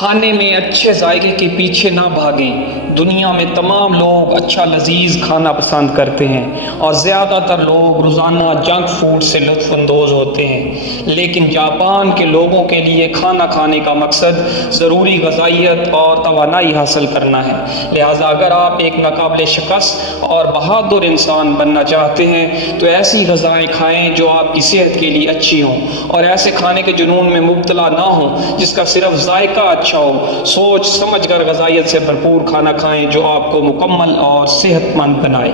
کھانے میں اچھے ذائقے کے پیچھے نہ بھاگیں۔ دنیا میں تمام لوگ اچھا لذیذ کھانا پسند کرتے ہیں اور زیادہ تر لوگ روزانہ جنک فوڈ سے لطف اندوز ہوتے ہیں، لیکن جاپان کے لوگوں کے لیے کھانا کھانے کا مقصد ضروری غذائیت اور توانائی حاصل کرنا ہے۔ لہٰذا اگر آپ ایک ناقابل شکست اور بہادر انسان بننا چاہتے ہیں تو ایسی غذائیں کھائیں جو آپ کی صحت کے لیے اچھی ہوں، اور ایسے کھانے کے جنون میں مبتلا نہ ہوں جس کا صرف ذائقہ اچھا ہو۔ سوچ سمجھ کر غذائیت سے بھرپور کھانا کھائیں جو آپ کو مکمل اور صحت مند بنائے۔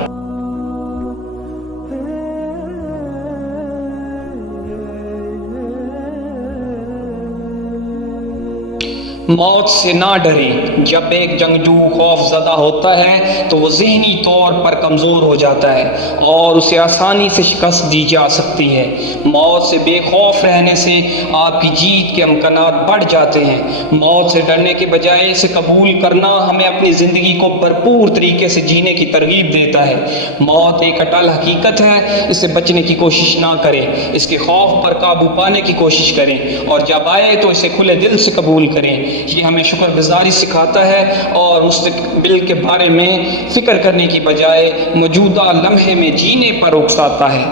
موت سے نہ ڈریں۔ جب ایک جنگجو خوف زدہ ہوتا ہے تو وہ ذہنی طور پر کمزور ہو جاتا ہے اور اسے آسانی سے شکست دی جا سکتی ہے۔ موت سے بے خوف رہنے سے آپ کی جیت کے امکانات بڑھ جاتے ہیں۔ موت سے ڈرنے کے بجائے اسے قبول کرنا ہمیں اپنی زندگی کو بھرپور طریقے سے جینے کی ترغیب دیتا ہے۔ موت ایک اٹل حقیقت ہے، اس سے بچنے کی کوشش نہ کریں، اس کے خوف پر قابو پانے کی کوشش کریں، اور جب آئے تو اسے کھلے دل سے قبول کریں۔ یہ ہمیں شکر گزاری سکھاتا ہے اور مستقبل کے بارے میں فکر کرنے کی بجائے موجودہ لمحے میں جینے پر اکساتا ہے۔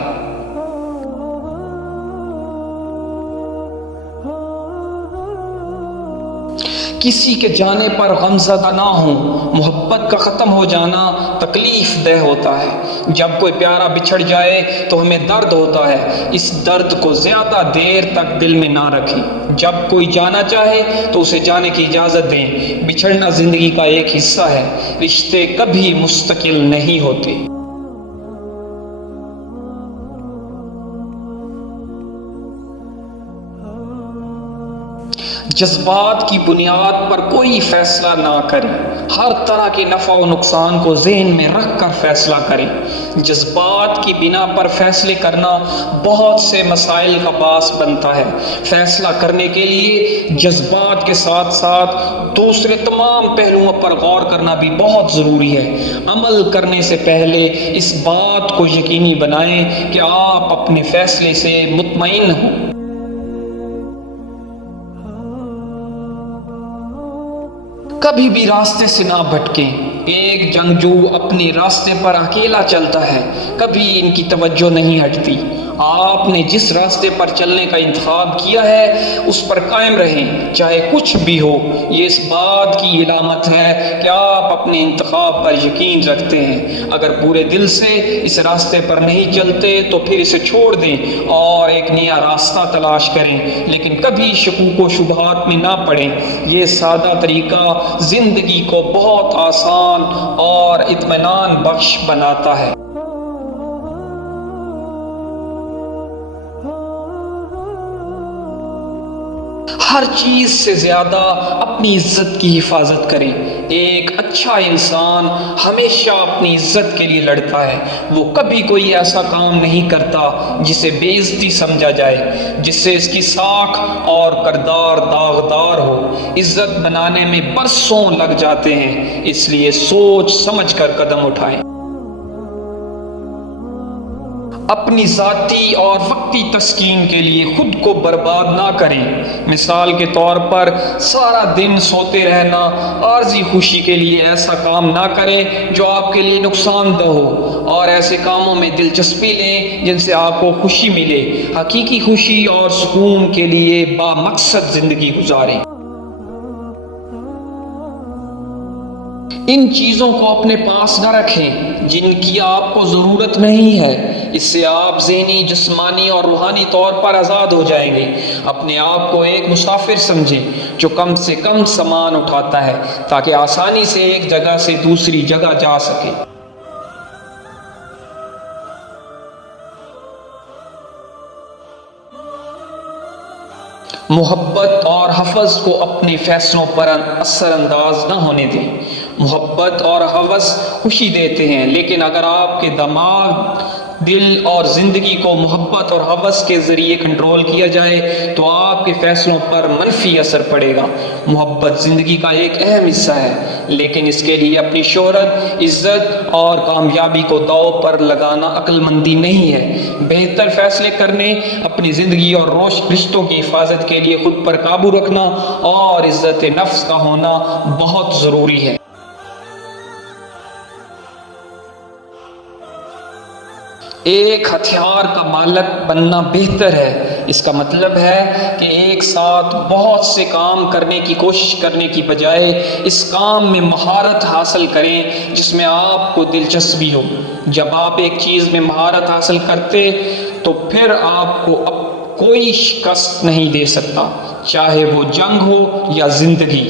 کسی کے جانے پر غمزدہ نہ ہوں۔ محبت کا ختم ہو جانا تکلیف دہ ہوتا ہے۔ جب کوئی پیارا بچھڑ جائے تو ہمیں درد ہوتا ہے۔ اس درد کو زیادہ دیر تک دل میں نہ رکھیں۔ جب کوئی جانا چاہے تو اسے جانے کی اجازت دیں۔ بچھڑنا زندگی کا ایک حصہ ہے۔ رشتے کبھی مستقل نہیں ہوتے۔ جذبات کی بنیاد پر کوئی فیصلہ نہ کریں۔ ہر طرح کے نفع و نقصان کو ذہن میں رکھ کر فیصلہ کریں۔ جذبات کی بنا پر فیصلے کرنا بہت سے مسائل کا باعث بنتا ہے۔ فیصلہ کرنے کے لیے جذبات کے ساتھ ساتھ دوسرے تمام پہلوؤں پر غور کرنا بھی بہت ضروری ہے۔ عمل کرنے سے پہلے اس بات کو یقینی بنائیں کہ آپ اپنے فیصلے سے مطمئن ہوں۔ کبھی بھی راستے سے نہ بھٹکیں۔ ایک جنگجو اپنے راستے پر اکیلا چلتا ہے، کبھی ان کی توجہ نہیں ہٹتی۔ آپ نے جس راستے پر چلنے کا انتخاب کیا ہے اس پر قائم رہیں، چاہے کچھ بھی ہو۔ یہ اس بات کی علامت ہے کہ آپ اپنے انتخاب پر یقین رکھتے ہیں۔ اگر پورے دل سے اس راستے پر نہیں چلتے تو پھر اسے چھوڑ دیں اور ایک نیا راستہ تلاش کریں، لیکن کبھی شکوک و شبہات میں نہ پڑیں۔ یہ سادہ طریقہ زندگی کو بہت آسان اور اطمینان بخش بناتا ہے۔ ہر چیز سے زیادہ اپنی عزت کی حفاظت کریں۔ ایک اچھا انسان ہمیشہ اپنی عزت کے لیے لڑتا ہے۔ وہ کبھی کوئی ایسا کام نہیں کرتا جسے بے عزتی سمجھا جائے، جس سے اس کی ساکھ اور کردار داغدار ہو۔ عزت بنانے میں برسوں لگ جاتے ہیں، اس لیے سوچ سمجھ کر قدم اٹھائیں۔ اپنی ذاتی اور وقتی تسکین کے لیے خود کو برباد نہ کریں۔ مثال کے طور پر سارا دن سوتے رہنا، عارضی خوشی کے لیے ایسا کام نہ کریں جو آپ کے لیے نقصان دہ ہو، اور ایسے کاموں میں دلچسپی لیں جن سے آپ کو خوشی ملے۔ حقیقی خوشی اور سکون کے لیے بامقصد زندگی گزاریں۔ ان چیزوں کو اپنے پاس نہ رکھیں جن کی آپ کو ضرورت نہیں ہے، اس سے آپ ذہنی، جسمانی اور روحانی طور پر آزاد ہو جائیں گے۔ اپنے آپ کو ایک مسافر سمجھیں جو کم سے کم سامان اٹھاتا ہے تاکہ آسانی سے ایک جگہ سے دوسری جگہ جا سکے۔ محبت اور حفظ کو اپنے فیصلوں پر اثر انداز نہ ہونے دیں۔ محبت اور حفظ خوشی دیتے ہیں، لیکن اگر آپ کے دل اور زندگی کو محبت اور ہوس کے ذریعے کنٹرول کیا جائے تو آپ کے فیصلوں پر منفی اثر پڑے گا۔ محبت زندگی کا ایک اہم حصہ ہے، لیکن اس کے لیے اپنی شہرت، عزت اور کامیابی کو داؤ پر لگانا عقل مندی نہیں ہے۔ بہتر فیصلے کرنے، اپنی زندگی اور رشتوں کی حفاظت کے لیے خود پر قابو رکھنا اور عزت نفس کا ہونا بہت ضروری ہے۔ ایک ہتھیار کا مالک بننا بہتر ہے۔ اس کا مطلب ہے کہ ایک ساتھ بہت سے کام کرنے کی کوشش کرنے کی بجائے اس کام میں مہارت حاصل کریں جس میں آپ کو دلچسپی ہو۔ جب آپ ایک چیز میں مہارت حاصل کرتے تو پھر آپ کو کوئی شکست نہیں دے سکتا، چاہے وہ جنگ ہو یا زندگی۔